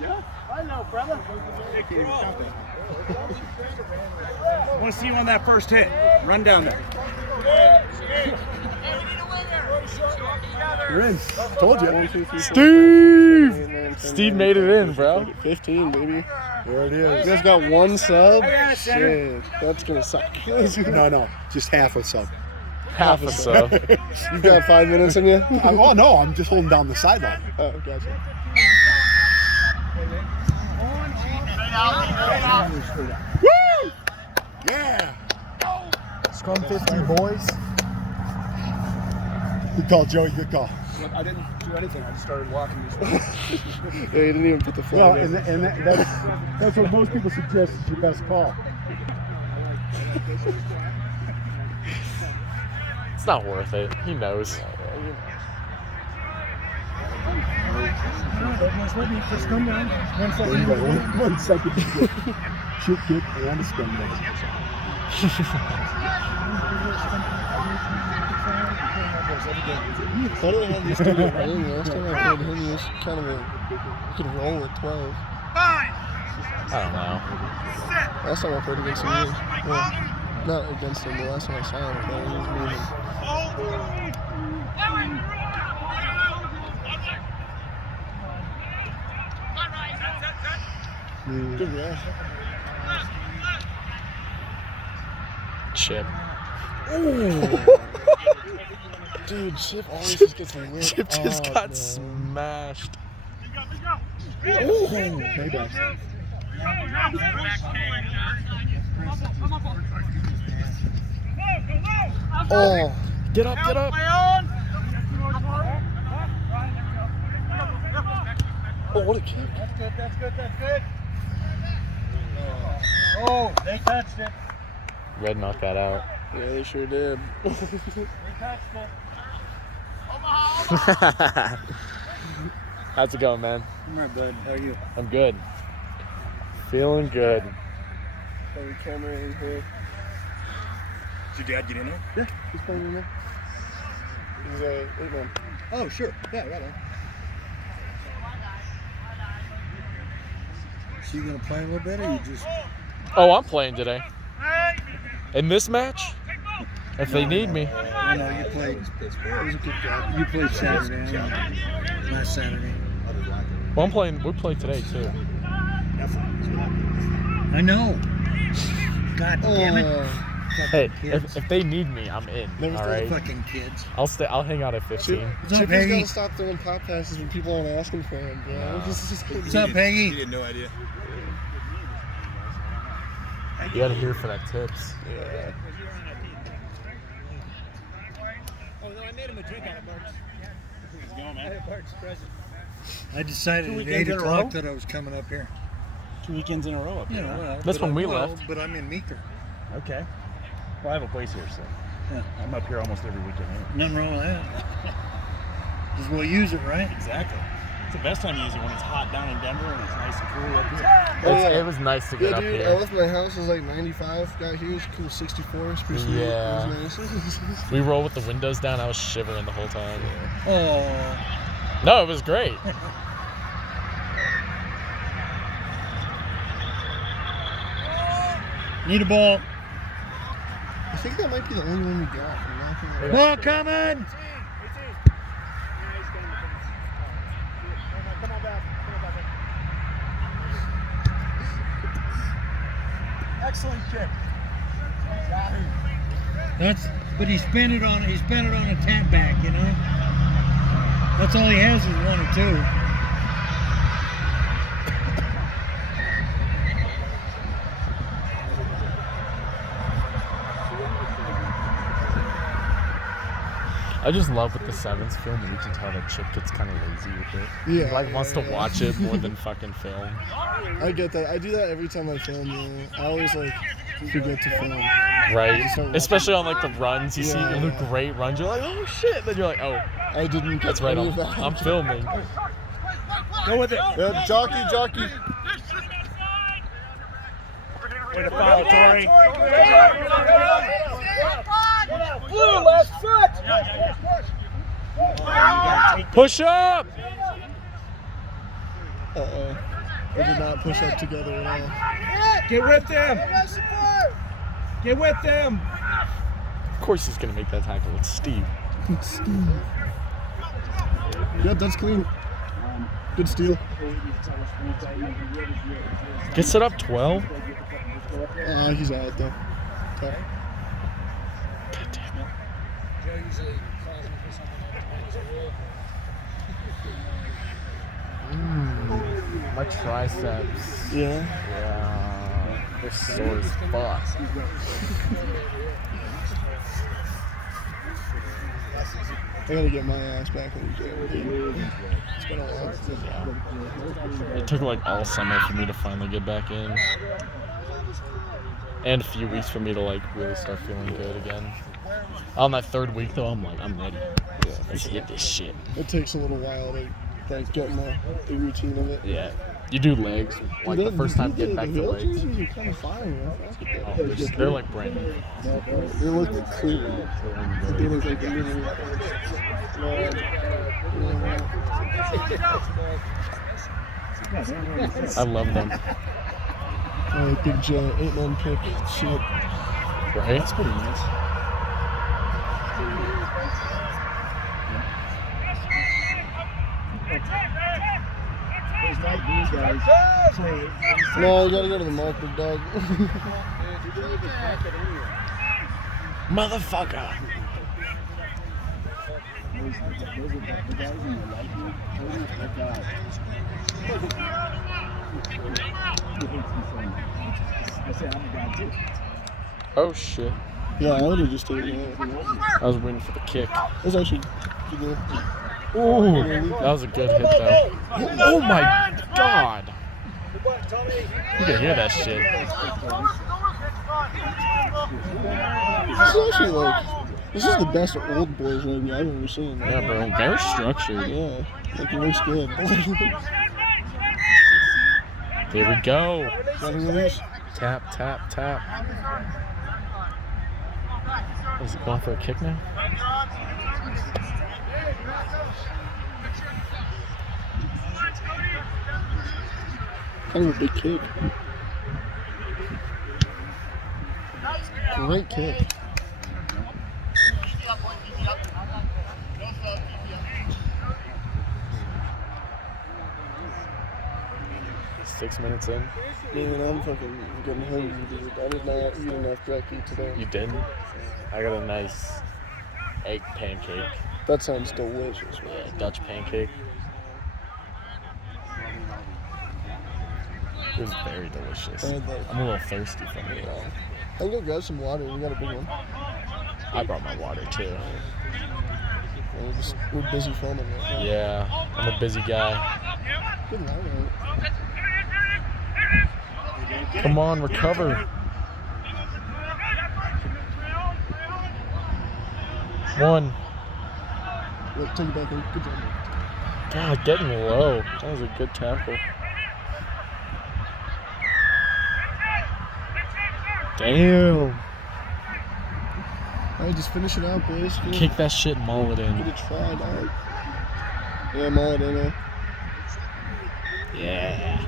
Yeah. I know, brother. I want to see you on that first hit. Run down there. You're in. Told you. 1, 2, 3, 4, Steve! 5, 6, 7, 8, 9, 10, Steve 11, made it 12, in, bro. 15, baby. There it is. You guys got one sub? Shit, that's gonna suck. No, just half a sub. Half a sub. You've got 5 minutes in you? Oh, no, I'm just holding down the sideline. Oh, gotcha. Woo! Yeah! Scrum 50, boys. Good call, Joey. Good call. I didn't do anything. I just started walking this way. Yeah, you didn't even put the flag Well, in. and that's what most people suggest is your best call. It's not worth it. He knows. Just come down. 1 second. 1 second. Shoot, kick, and a spin. Why do they have this dude in? Last time I played him, he was kind of a... You could roll at 12. I don't know. Last time I played against him, he was... Well, not against him, the last time I saw him play, he was moving. Good reaction. Chip. Dude, Chip always just gets lit. Chip just up, got man. smashed. Payback. Oh, Get up, get up. oh, what a kick. That's good. Oh, they touched it. Red knocked that out. Yeah, they sure did. They touched it. How's it going, man? All right, bud. How are you? I'm good. Feeling good. Got the camera in here. Did your dad get in there? Yeah, he's playing in there. He's a 8-man. Oh, sure. Yeah, right on. So you gonna play a little bit, or you just? Oh, I'm playing today. In this match? If they need me. No, you played. It was a good job. You played Saturday. Last Saturday. Well, we played today, too. I know. God damn it. Hey, Kids. if they need me, I'm in. Never All thought right. Fucking kids. I'll hang out at 15. What's up, Chip's Peggy? gotta stop throwing pop passes when people aren't asking for them, bro. No. What's up, Peggy? He had no idea. You gotta hear for that tips. Yeah. Oh, no, I made him a drink out of Bart's. How's it going, man? Bart's present. I decided at 8 o'clock that I was coming up here. 2 weekends in a row up You here. know, well, That's but when we well, left. But I'm in Meeker. Okay. Well, I have a place here, so Yeah. I'm up here almost every weekend. Anyway. Nothing wrong with that. Just we'll use it, right? Exactly. It's the best time to use it when it's hot down in Denver and it's nice and cool up here. Oh, yeah. It was nice to get Yeah, up dude, I here. left my house, it was like 95. Got here, it was cool 64. It's pretty sweet. Yeah. It was nice. We rolled with the windows down. I was shivering the whole time. Oh. No, it was great. Need a ball. I think that might be the only one we got. I'm not gonna lie. Ball coming. Excellent kick. But he spent it on a tap back, you know. That's all he has is 1 or 2. I just love with the sevens film, and you can tell that Chip gets kind of lazy with it. Yeah, He like wants to watch it more than fucking film. I get that. I do that every time I film, though. I always like forget to film. Right? Just start Especially on like the runs, you see Yeah. the great runs, you're like, oh shit. Then you're like, oh, I didn't get that's right. any of that. I'm filming. Go with it. Yeah, jockey. Way to foul, Tori. Blue left foot. Push up. Uh-oh. They did not push up together at all. Get with them. Get with them. Of course he's gonna make that tackle. It's Steve. Yep, that's clean. Good steal. Gets it up 12. He's out though. Tough. God damn it. My triceps. Yeah. Yeah. They're sore as fuck. I gotta get my ass back in the gym. It's been a while. It took like all summer for me to finally get back in. And a few weeks for me to like really start feeling good again. On that third week though, I'm like, I'm ready. Yeah. Let's hit this shit. It takes a little while to like get in the routine of it. Yeah. You do legs, like the first time getting back to the legs. jerseys are kind of fire, man. Oh, they're like brand new. They look like clean. They look like really I love them. Big J, 8-man pick. Shit. Right? That's pretty nice. No, you gotta go to the market, dog. Motherfucker. Oh shit. Yeah, I would have just taken it. I was waiting for the kick. It was actually good. Ooh, that was a good hit though. Oh my god. You can hear that shit. This is the best Old Boys rugby I've ever seen. Yeah, bro. Very structured. Yeah, like it looks good. Here we go. Is Tap, tap, tap. Is it going for a kick now? kind of a big kick. Great kick. Six minutes in. Man, I'm fucking getting hungry, dude. I did not eat enough brekkie today. You didn't? I got a nice egg pancake. That sounds delicious, man. Yeah, Dutch pancake. It was very delicious. I had that. I'm a little thirsty from it though. I'll go grab some water. We got a big one. I brought my water too. We're busy filming right now. Yeah, I'm a busy guy. Good line, Come on, recover. One. Yep, take it back in. Good job. God, getting low. That was a good tackle. Damn. Alright, just finish it out, boys. Good. Kick that shit and maul it Give in. it a try, dog. Yeah, maul it in. Yeah.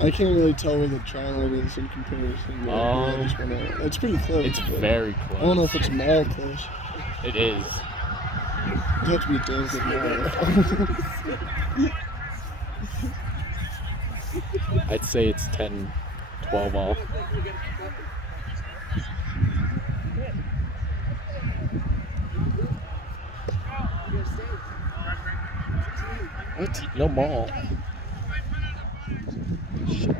I can't really tell where the try line is in comparison. It's pretty close. It's but very I don't know close. if it's maul close. It is. You have to be a damn good maul. I'd say it's 10, 12 all. What? No maul. Shit.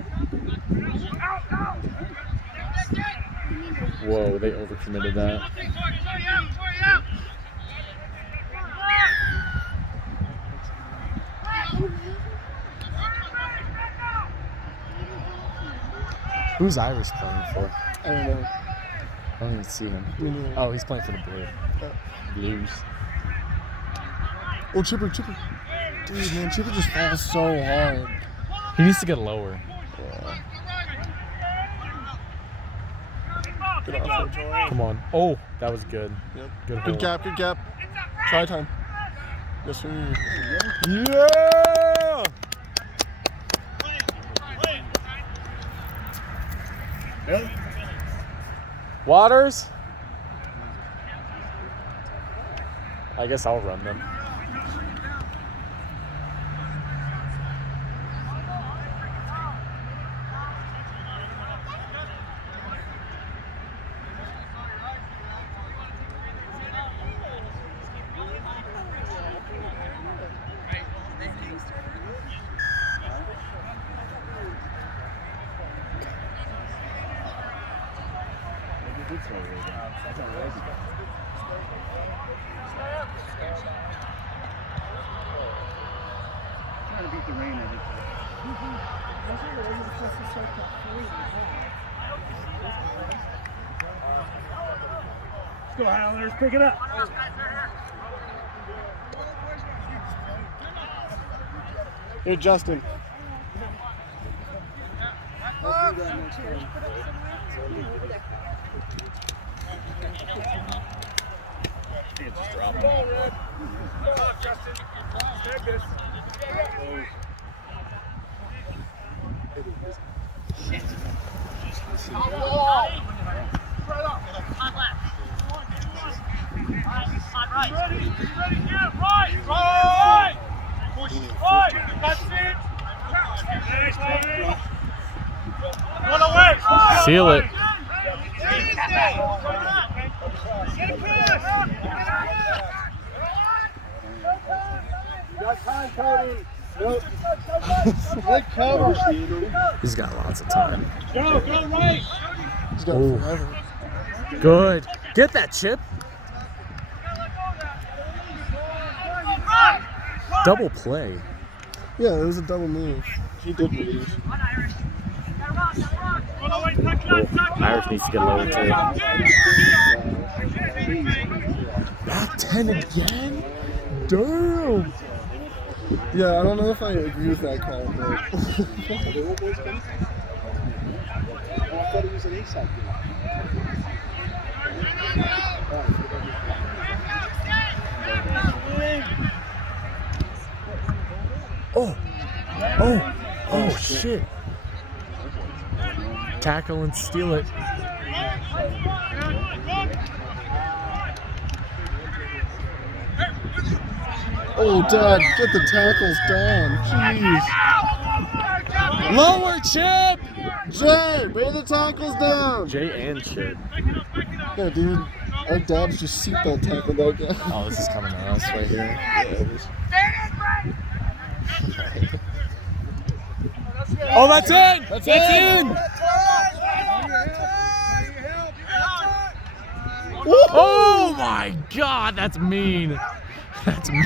Whoa, they overcommitted that. Who's Iris playing for? I don't know. I don't even see him. Mm. Oh, he's playing for the Blue. Blues. Oh, Chipper. Dude, man, Chipper just falls so hard. He needs to get lower. Good offense. Come on. Oh, that was good. Yep. Good Good hole. gap. Try time. Yes, sir. Yeah! Really? Waters? I guess I'll run them. Trying to beat the rain every time. Let's go, Highlanders. Pick it up. Here, Justin. It's dropping. Seal it. Good cover. He's got lots of time. Go right. He's got Ooh. forever. Good. Get that chip. Double play. Yeah, it was a double move. He did move. Irish needs to get lower too. Back 10 again? Damn. Yeah, I don't know if I agree with that call, but I thought he was an A-side Oh shit. Tackle and steal it. oh, Dad, get the tackles down. Jeez. Lower chip! Jay, bring the tackles down. Jay and Chip. Yeah, dude. Our dad's just seatbelt tackled that guy. Oh, this is coming to us right here. Yeah, it is. Oh, that's in! That's in! Oh my god, that's mean. That's mean.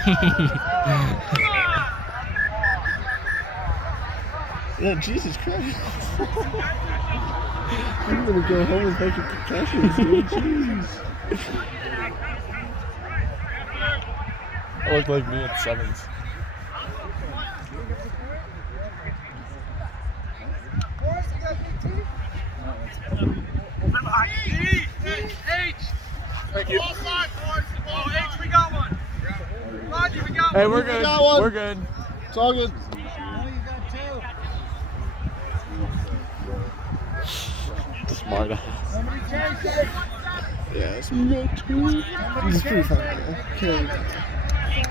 Yeah, Jesus Christ. You're gonna go home with a bunch of concussions, dude. Jeez. I look like me at sevens. Thank you. Hey, we're good. got one. We're good. It's all good. Smart ass. Yes, we got two. He's pretty funny. Okay.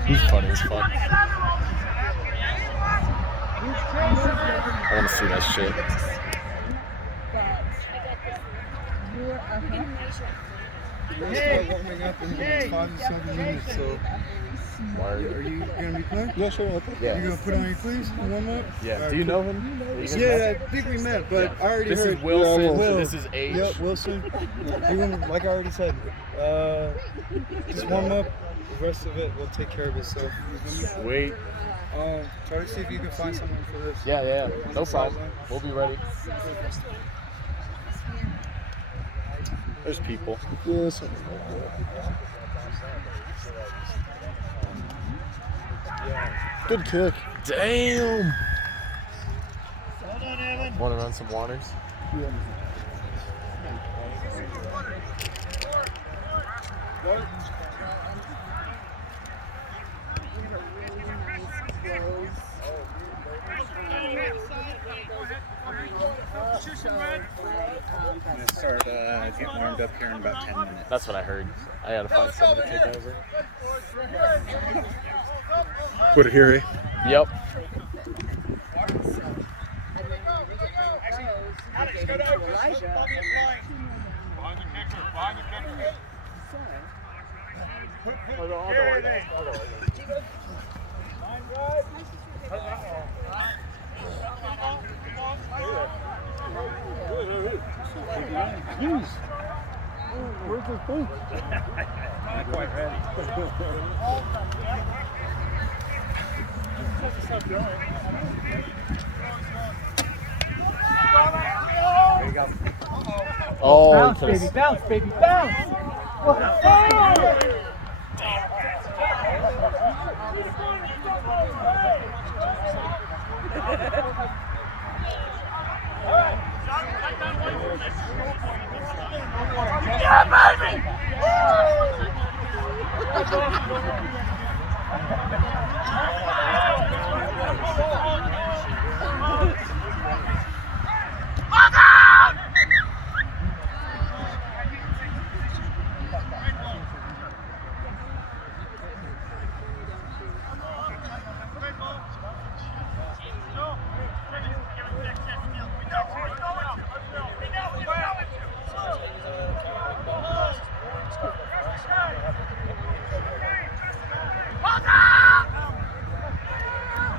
He's funny as fuck. I want to see that shit. Warming up in 5 to 7 minutes, so. Are you gonna be clear? Yeah, sure. Okay. Yeah. You gonna put on your cleats and warm up? Yeah. Right, Do you cool. know him? Yeah, I think we met, but I already This heard. is Wilson. Yeah, So this is H. Yep, Wilson. You're gonna, like I already said, just warm up. The rest of it, we'll take care of itself. Sweet. Try to see if you can find someone for this. Yeah. No problem. We'll be ready. There's people. Yes. Good kick. Damn. Want to run some waters? Yeah. start getting warmed up here in about 10 minutes. That's what I heard. I gotta find someone to take over. Put it here, eh? Yep. Where's his boot? Not quite ready. There you go. Oh, Bounce, he could've- baby, bounce, baby, bounce!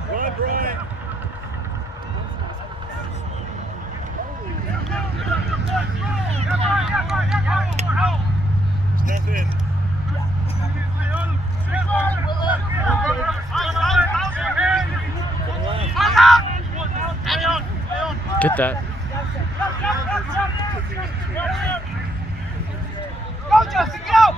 Run, Brian. Step in. Get that. Go, Justin, go!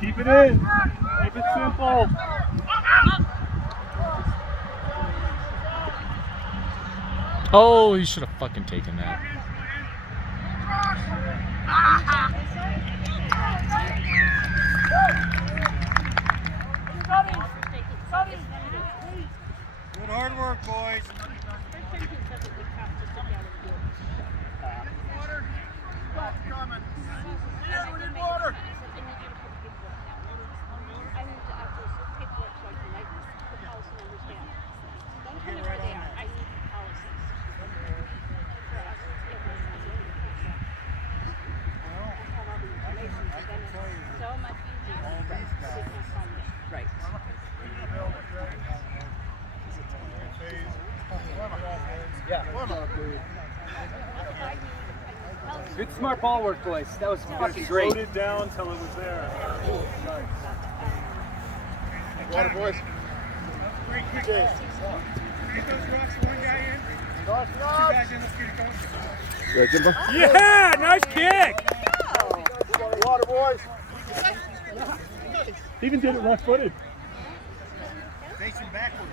Keep it in. Keep it simple. Oh, he should have fucking taken that. Good hard work, boys. Good smart ball work, boys. That was fucking great. Slowed it down until it was there. Water, boys. Yeah, Jimbo. Yeah, nice kick. Water, boys. Even did it left-footed. Facing backwards.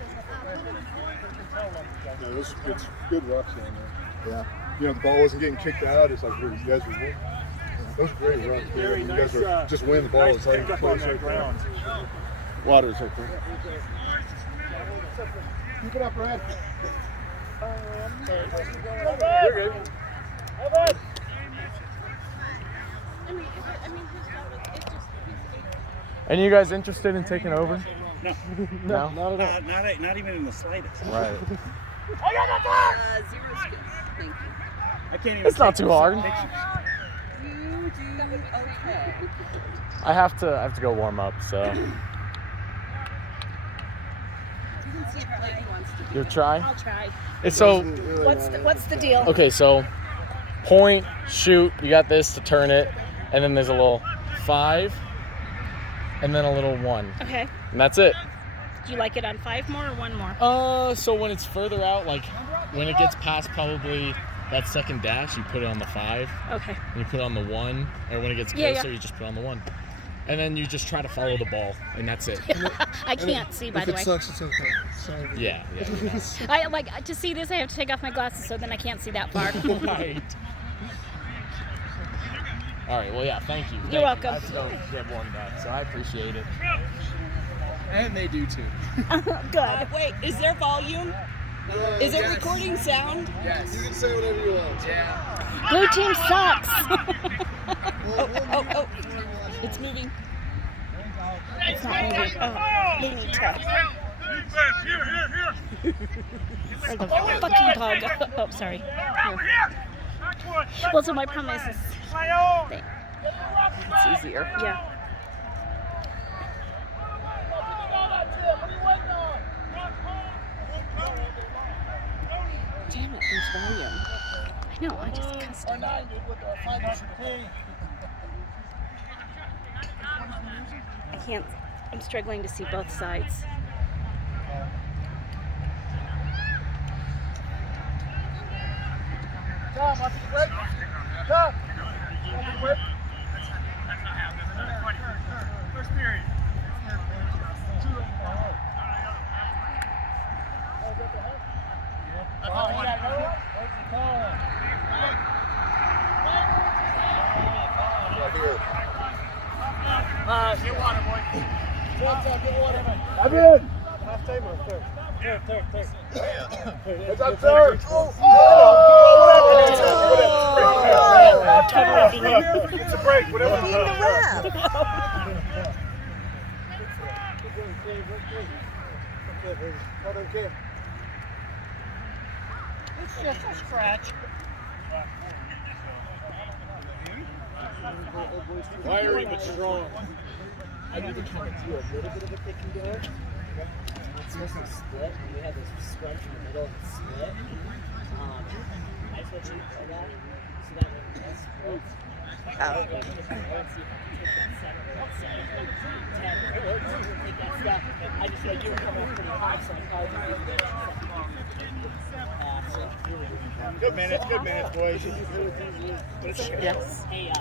Yeah, it's good rocks down there. Yeah. You know, the ball wasn't getting kicked out. It's like you guys were winning. Those are great runs. Very You nice. guys are just winning the ball. Nice It's like pick up on that ground. Water's up there. Keep it up, Brad. You're good. Any of you guys interested in taking over? No. No? Not even in the slightest. Right. Zero skills. Thank you. I can't even. It's not take too hard. pictures. You do okay. I have to go warm up, so. You can see if Blake wants to do You'll it. try? I'll try. It's so, What's the deal? okay, so point, shoot, you got this to turn it, and then there's a little 5, and then a little 1. Okay. And that's it. Do you like it on 5 more or 1 more? So when it's further out, like when it gets past probably that second dash, you put it on the 5, Okay. and you put it on the 1, or when it gets Yeah, closer, yeah. you just put it on the 1. And then you just try to follow the ball, and that's it. I can't see, by If the it way. sucks, it's okay. Sorry. Yeah. I like to see this. I have to take off my glasses, so then I can't see that far. Right. All right. Well, yeah. Thank you. You're welcome. I have to go get warmed up, so I appreciate it. And they do too. Good. Wait, is there volume? Is it recording sound? Yes. You can say whatever you want. Yeah. Blue team sucks. Oh. It's moving. It's not moving. Oh, they need to. Where's the fucking dog? Oh, sorry. Well, so my problem is It's easier. yeah. Damn it, there's volume. I know. I just cussed him. I can't. I'm struggling to see both sides. I'm in. What's up, sir? It's a break. Whatever. It's just a scratch. Wiry but strong. I need to kind of do a little bit of a thick and go. It's supposed to split, and we had this scrunch in the middle of the split. I just want you to pull that, so that way that's close. Let's see if I can take that center, 10, take that step. I just like you were coming up pretty high, so I probably didn't get it. Good minutes, boys. Yes. Hey,